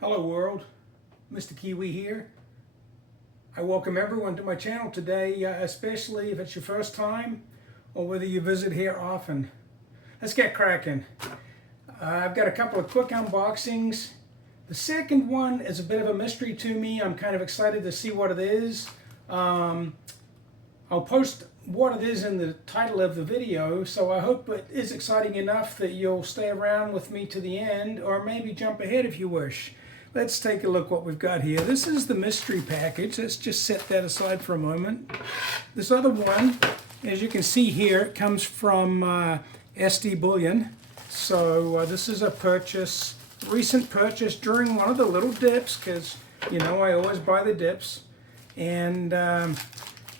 Hello world, Mr. Kiwi here. I welcome everyone to my channel today, especially if it's your first time or whether you visit here often. Let's get cracking. I've got a couple of quick unboxings. The second one is a bit of a mystery to me. I'm kind of excited to see what it is. I'll post what it is in the title of the video, so I hope it is exciting enough that you'll stay around with me to the end, or maybe jump ahead if you wish. Let's take a look what we've got here. This is the mystery package. Let's just set that aside for a moment. This other one, as you can see here, it comes from SD Bullion. So this is a purchase, recent purchase during one of the little dips, because you know I always buy the dips. And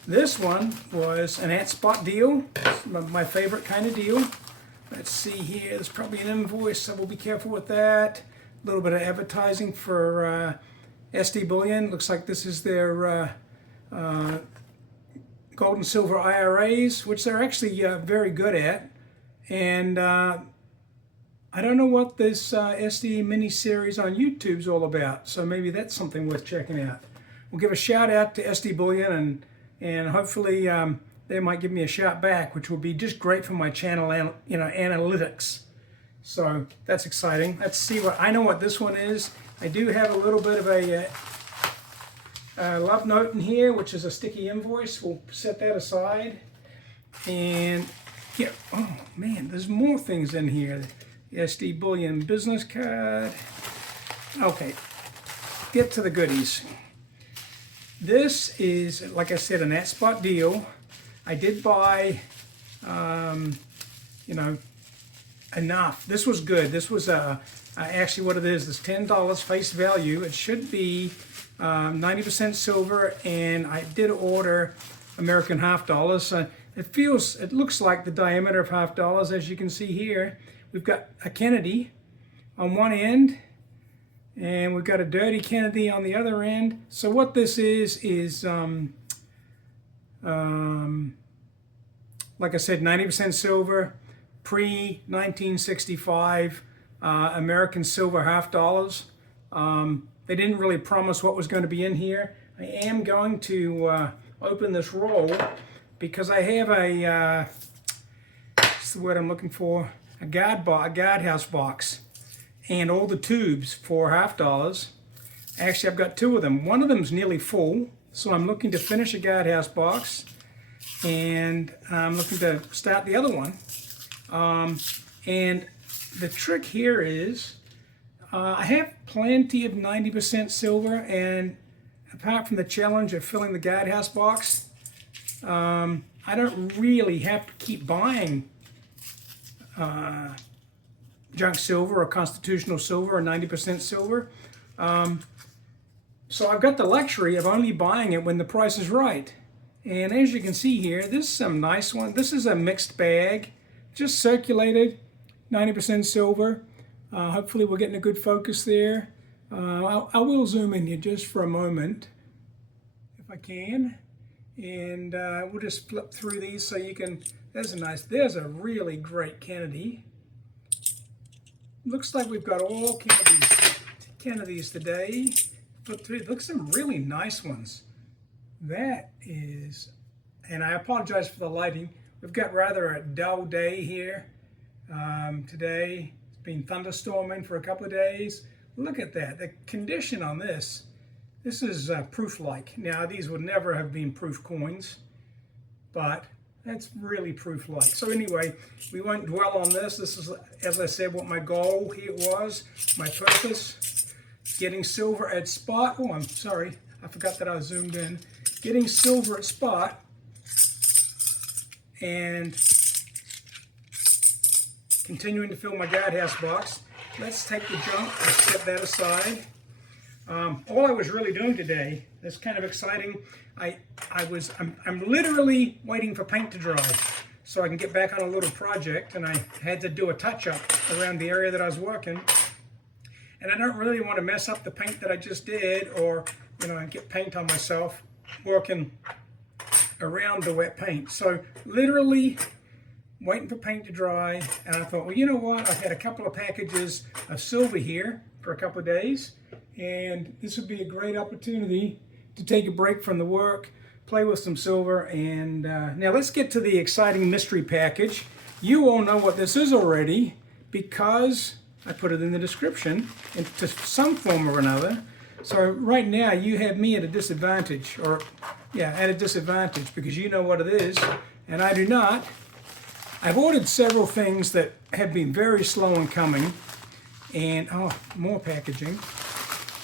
this one was an at-spot deal, my favorite kind of deal. Let's see here, there's probably an invoice, so we'll be careful with that. A little bit of advertising for SD Bullion. Looks like this is their gold and silver IRAs, which they're actually very good at. And I don't know what this SD mini series on YouTube is all about, so maybe that's something worth checking out. We'll give a shout out to SD Bullion, and hopefully they might give me a shout back, which will be just great for my channel and analytics. So that's exciting. Let's see what I know what this one is. I do have a little bit of a love note in here, which is a sticky invoice. We'll set that aside. And yeah, oh man, there's more things in here. The SD Bullion business card. Okay, get to the goodies. This is, like I said, an at-spot deal. I did buy, enough. This was good. This was actually what it is $10 face value. It should be 90% silver, and I did order American half dollars. It looks like the diameter of half dollars, as you can see here. We've got a Kennedy on one end, and we've got a dirty Kennedy on the other end. So what this is like I said, 90% silver, pre-1965 American silver half dollars. They didn't really promise what was going to be in here. I am going to open this roll because I have a, what's the word I'm looking for? A guardhouse box, and all the tubes for half dollars. Actually, I've got two of them. One of them is nearly full, so I'm looking to finish a guardhouse box, and I'm looking to start the other one. And the trick here is I have plenty of 90% silver, and apart from the challenge of filling the guardhouse box, I don't really have to keep buying junk silver or constitutional silver or 90% silver. So I've got the luxury of only buying it when the price is right. And as you can see here, this is some nice one. This is a mixed bag, just circulated, 90% silver. Hopefully we're getting a good focus there. I will zoom in here just for a moment, if I can. And we'll just flip through these so you can, there's a really great Kennedy. Looks like we've got all Kennedys today. Flip through, look, some really nice ones. That is, and I apologize for the lighting. We've got rather a dull day here today. It's been thunderstorming for a couple of days. Look at that, the condition on this. This is proof-like. Now, these would never have been proof coins, but that's really proof-like. So anyway, we won't dwell on this. This is, as I said, what my goal here was, my purpose. Getting silver at spot. Oh, I'm sorry. I forgot that I was zoomed in. Getting silver at spot. And continuing to fill my guardhouse box. Let's take the junk and set that aside. All I was really doing today, that's kind of exciting. I'm literally waiting for paint to dry so I can get back on a little project, and I had to do a touch-up around the area that I was working. And I don't really want to mess up the paint that I just did, or get paint on myself working around the wet paint. So literally waiting for paint to dry, and I thought, well, you know what? I've had a couple of packages of silver here for a couple of days, and this would be a great opportunity to take a break from the work, play with some silver, and now let's get to the exciting mystery package. You all know what this is already because I put it in the description into some form or another. So right now you have me at a disadvantage, or yeah, at a disadvantage, because you know what it is and I do not. I've ordered several things that have been very slow in coming, and oh, more packaging,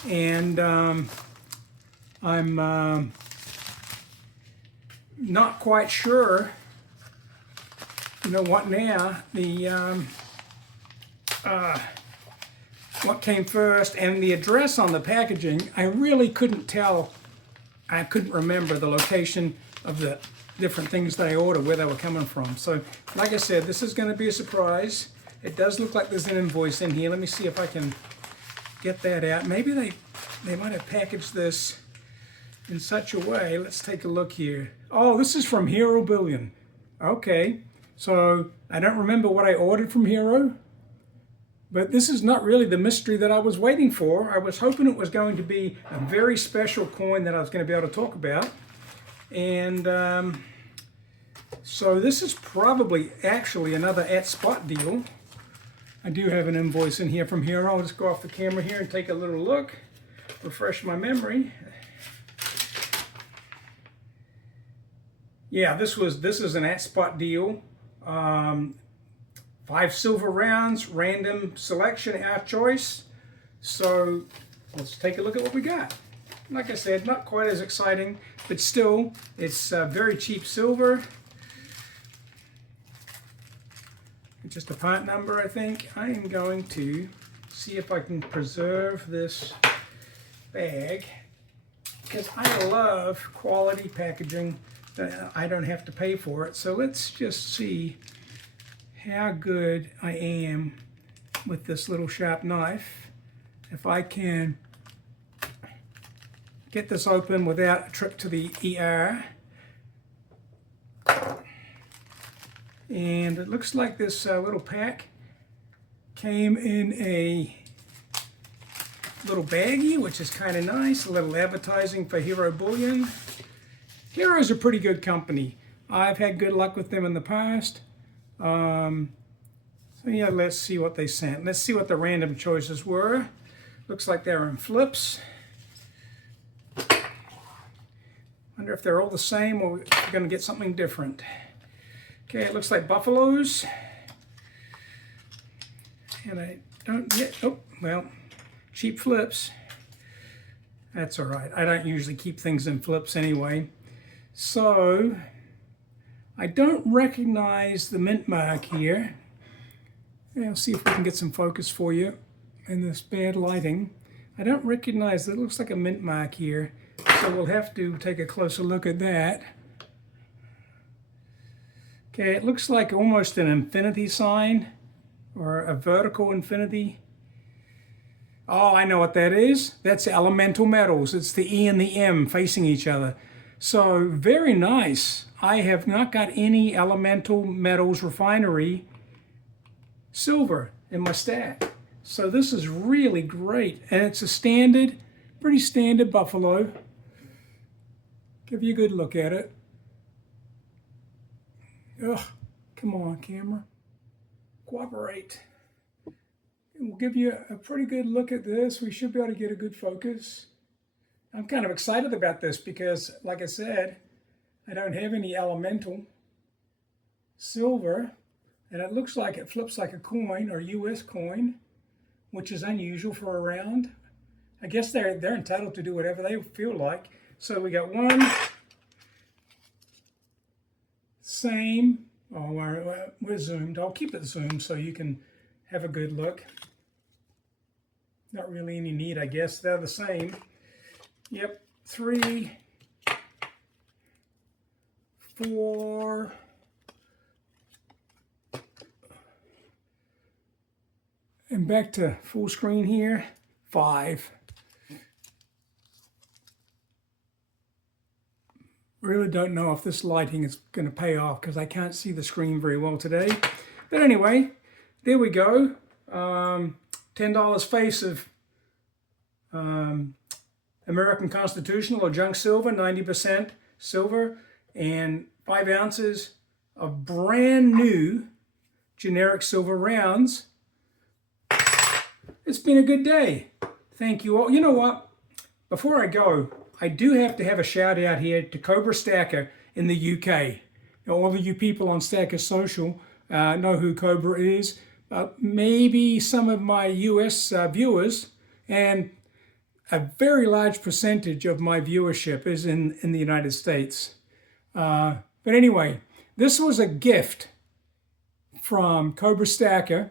and I'm not quite sure, you know what now, the what came first, and the address on the packaging, I really couldn't tell. I couldn't remember the location of the different things that I ordered, where they were coming from. So, like I said, this is going to be a surprise. It does look like there's an invoice in here. Let me see if I can get that out. Maybe they might have packaged this in such a way. Let's take a look here. Oh, this is from Hero Bullion. Okay, so I don't remember what I ordered from Hero, but this is not really the mystery that I was waiting for. I was hoping it was going to be a very special coin that I was going to be able to talk about. And so this is probably actually another at spot deal. I do have an invoice in here from Hero. I'll just go off the camera here and take a little look, refresh my memory. Yeah, this is an at spot deal. 5 silver rounds, random selection, our choice. So let's take a look at what we got. Like I said, not quite as exciting, but still, it's very cheap silver. Just a part number, I think. I am going to see if I can preserve this bag, because I love quality packaging. I don't have to pay for it. So let's just see how good I am with this little sharp knife. If I can get this open without a trip to the ER. And it looks like this little pack came in a little baggie, which is kind of nice. A little advertising for Hero Bullion. Hero's a pretty good company. I've had good luck with them in the past. So yeah, let's see what they sent. Let's see what the random choices were. Looks like they're in flips. Wonder if they're all the same or we're going to get something different. Okay, it looks like buffaloes. And I don't get, oh, well, cheap flips. That's all right. I don't usually keep things in flips anyway. So, I don't recognize the mint mark here. I'll see if we can get some focus for you in this bad lighting. I don't recognize, it looks like a mint mark here. So we'll have to take a closer look at that. Okay, it looks like almost an infinity sign, or a vertical infinity. Oh, I know what that is. That's elemental metals. It's the E and the M facing each other. So, very nice. I have not got any elemental metals refinery silver in my stack. So this is really great. And it's a standard, pretty standard buffalo. Give you a good look at it. Ugh, come on, camera. Cooperate. And we'll give you a pretty good look at this. We should be able to get a good focus. I'm kind of excited about this because, like I said, I don't have any elemental silver. And it looks like it flips like a coin, or US coin, which is unusual for a round. I guess they're entitled to do whatever they feel like. So we got one, same. Oh, we're zoomed. I'll keep it zoomed so you can have a good look. Not really any need, I guess. They're the same. Yep, 3, 4, and back to full screen here, 5. Really don't know if this lighting is going to pay off because I can't see the screen very well today. But anyway, there we go. $10 face of American Constitutional or junk silver, 90% silver, and 5 ounces of brand new generic silver rounds. It's been a good day. Thank you all. You know what? Before I go, I do have to have a shout out here to Cobra Stacker in the UK. Now, all of you people on Stacker Social know who Cobra is. Maybe some of my US viewers, and a very large percentage of my viewership is in the United States. But anyway, this was a gift from Cobra Stacker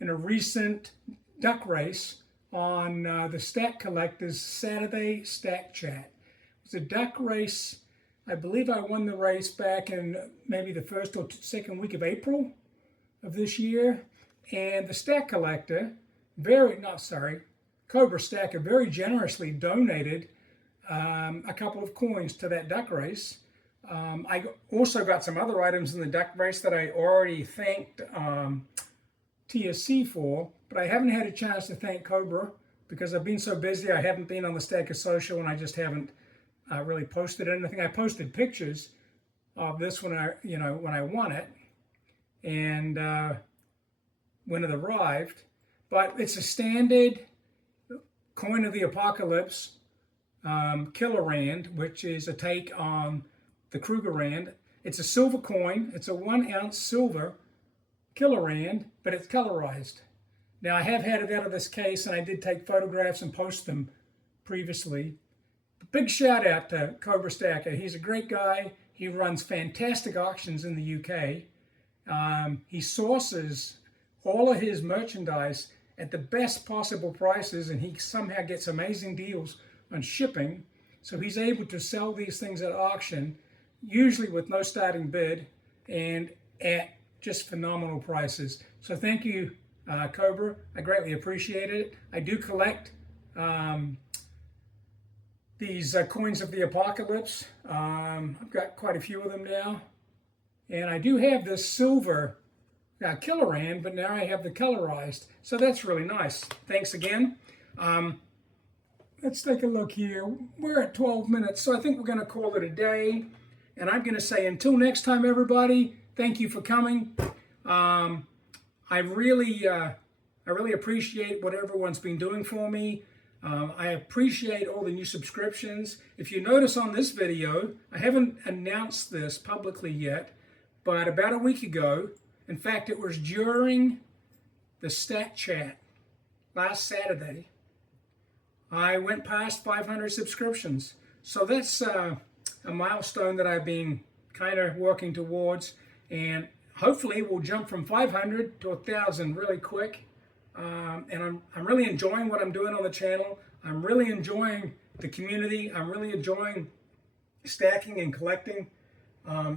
in a recent duck race on the Stack Collectors Saturday Stack Chat. It was a duck race. I believe I won the race back in maybe the first or second week of April of this year. And the Stack Collector, Cobra Stacker very generously donated a couple of coins to that duck race. I also got some other items in the duck race that I already thanked TSC for, but I haven't had a chance to thank Cobra because I've been so busy. I haven't been on the Stacker Social, and I just haven't really posted anything. I posted pictures of this when I won it and when it arrived. But it's a standard Coin of the Apocalypse Killer Rand, which is a take on the Kruger Rand. It's a silver coin. It's a 1 ounce silver Killer Rand, but it's colorized. Now, I have had it out of this case, and I did take photographs and post them previously. Big shout out to Cobra Stacker. He's a great guy. He runs fantastic auctions in the UK. He sources all of his merchandise at the best possible prices, and he somehow gets amazing deals on shipping. So he's able to sell these things at auction, usually with no starting bid, and at just phenomenal prices. So thank you, Cobra. I greatly appreciate it. I do collect these coins of the Apocalypse. I've got quite a few of them now. And I do have this silver Killer Rand, but now I have the colorized. So that's really nice. Thanks again. Let's take a look here. We're at 12 minutes, so I think we're going to call it a day. And I'm going to say until next time, everybody, thank you for coming. I really appreciate what everyone's been doing for me. I appreciate all the new subscriptions. If you notice on this video, I haven't announced this publicly yet, but about a week ago, in fact, it was during the Stack Chat last Saturday, I went past 500 subscriptions. So that's a milestone that I've been kind of working towards, and hopefully we'll jump from 500 to 1,000 really quick. And I'm really enjoying what I'm doing on the channel. I'm really enjoying the community. I'm really enjoying stacking and collecting.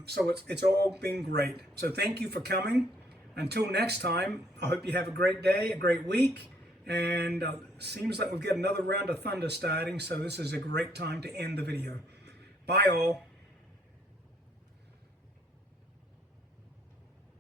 So it's all been great. So thank you for coming. Until next time, I hope you have a great day, a great week. And seems like we've got another round of thunder starting, so this is a great time to end the video. Bye all.